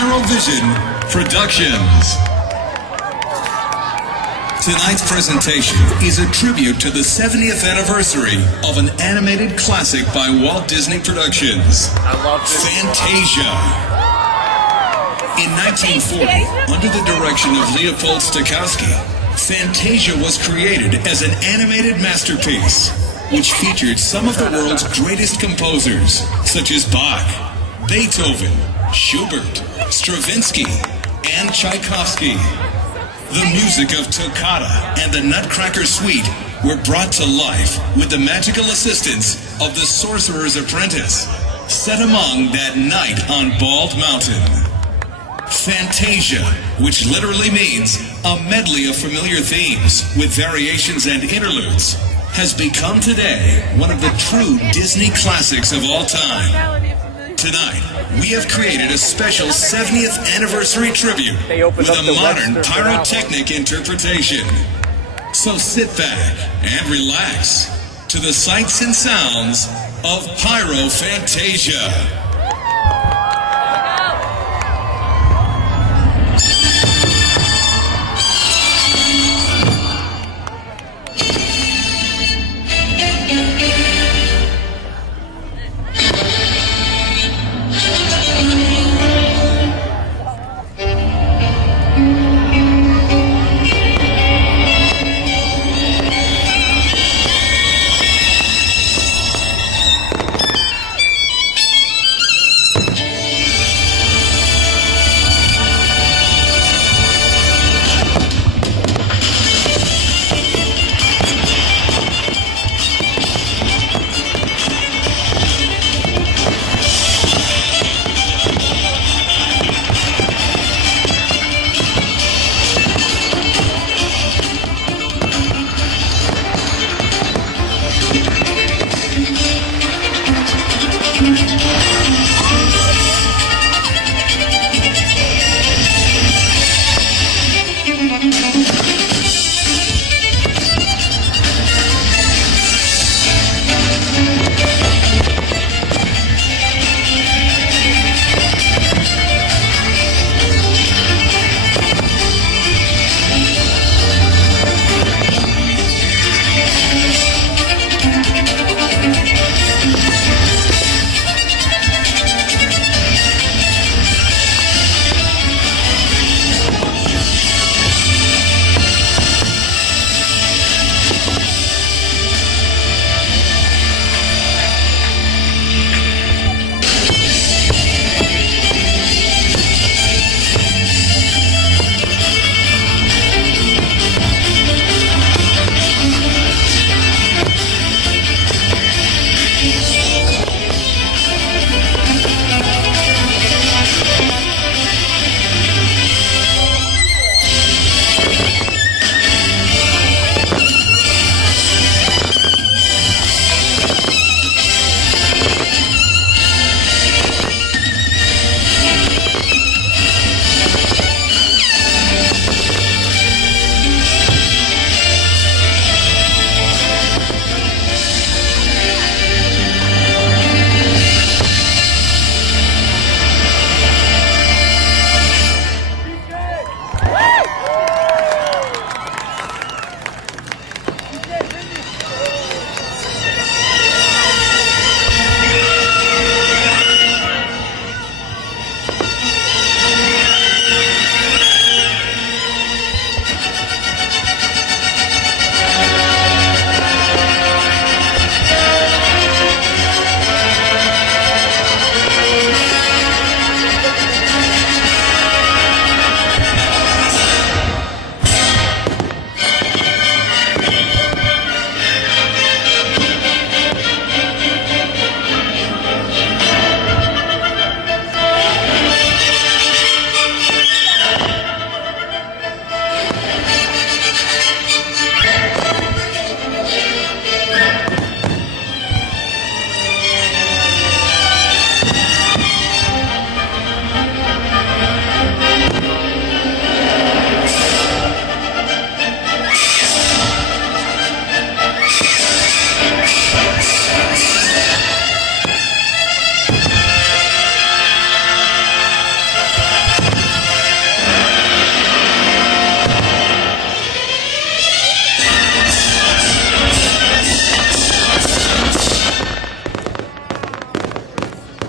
Pyrovision Productions. Tonight's presentation is a tribute to the 70th anniversary of an animated classic by Walt Disney Productions, Fantasia. In 1940, under the direction of Leopold Stokowski, Fantasia was created as an animated masterpiece, which featured some of the world's greatest composers, such as Bach, Beethoven, Schubert, Stravinsky, and Tchaikovsky. The music of Toccata and the Nutcracker Suite were brought to life with the magical assistance of the Sorcerer's Apprentice, set among that night on Bald Mountain. Fantasia, which literally means a medley of familiar themes with variations and interludes, has become today one of the true Disney classics of all time. Tonight, we have created a special 70th anniversary tribute with a modern pyrotechnic interpretation. So sit back and relax to the sights and sounds of Pyro Fantasia.